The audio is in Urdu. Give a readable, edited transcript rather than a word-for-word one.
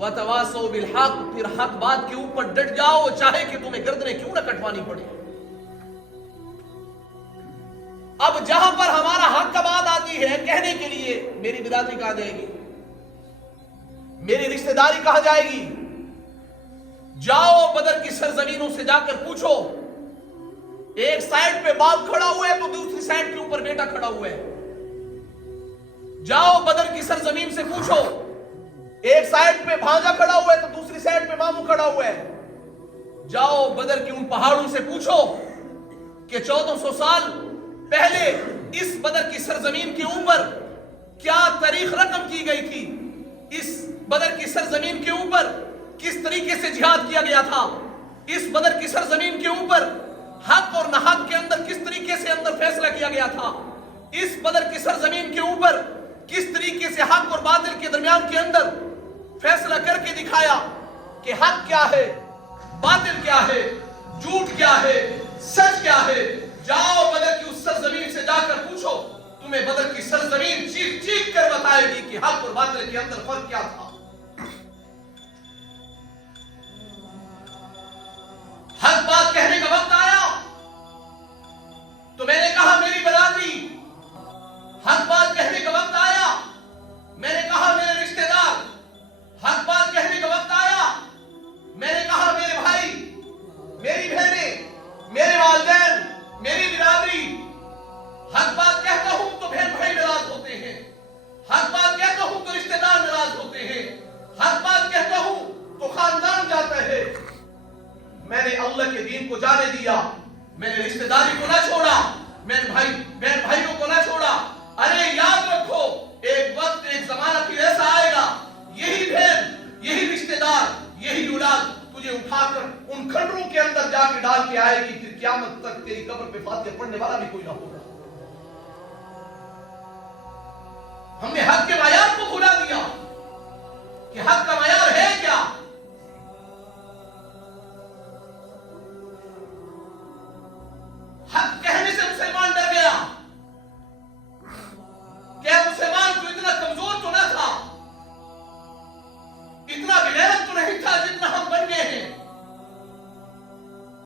وَتَوَاسَوْا بِالْحَقِّ، پھر حق بات کے اوپر ڈٹ جاؤ چاہے کہ تمہیں گردنیں کیوں نہ کٹوانی پڑے۔ اب جہاں پر ہمارا حق کا بات آتی ہے کہنے کے لیے، میری برادری کہاں جائے گی، میری رشتہ داری کہاں جائے گی؟ جاؤ بدر کی سرزمینوں سے جا کر پوچھو، ایک سائیڈ پہ باپ کھڑا ہوا ہے تو دوسری سائیڈ کے اوپر بیٹا کھڑا ہوا ہے۔ جاؤ بدر کی سرزمین سے پوچھو، ایک سائیڈ پہ بھانجا کھڑا ہوا ہے تو دوسری سائیڈ پہ ماموں کھڑا ہوا ہے۔ جاؤ بدر کی ان پہاڑوں سے پوچھو کہ 1400 سال پہلے اس بدر کی سرزمین کے اوپر کیا تاریخ رقم کی گئی تھی، اس بدر کی سرزمین کے اوپر کس طریقے سے جہاد کیا گیا تھا، اس بدر کی سرزمین کے اوپر حق اور ناحق کے اندر کس طریقے سے اندر فیصلہ کیا گیا تھا، اس بدر کی سرزمین کے اوپر کس طریقے سے حق اور باطل کے درمیان کے اندر فیصلہ کر کے دکھایا کہ حق کیا ہے، باطل کیا ہے، جھوٹ کیا ہے، سچ کیا ہے۔ جاؤ بدر کی اس سرزمین سے جا کر پوچھو، تمہیں بدر کی سرزمین چیخ چیخ کر بتائے گی کہ حق اور باطل کے اندر فرق کیا تھا۔ حق بات کہنے کا وقت آیا تو میں نے کہا میری برادری، حق بات کہنے کا وقت آیا میں نے کہا میرے رشتہ دار، حق بات کہنے کا وقت آیا میں نے کہا میرے بھائی، میری بہنیں، میرے والدین، میری برادری۔ حق بات کہتا ہوں تو بہن بھائی ناراض ہوتے ہیں، حق بات کہتا ہوں تو رشتہ دار ناراض ہوتے ہیں، حق بات کہتا ہوں تو خاندان جاتا ہے۔ میں نے اللہ کے دین کو جانے دیا، میں نے رشتہ داری کو نہ چھوڑا، میں نے بہن بھائیوں کو نہ چھوڑا۔ ارے یاد رکھو، ایک وقت ایک زمانہ پھر ایسا آئے گا، یہی بہن، یہی رشتہ دار، یہی اولاد تجھے اٹھا کر ان کھنڈروں کے اندر جا کے ڈال کے آئے گی، پھر قیامت تک تیری قبر پہ فاتحہ پڑھنے والا بھی کوئی نہ ہوگا۔ ہم نے حق کے معیار کو بھلا دیا کہ حق کا معیار ہے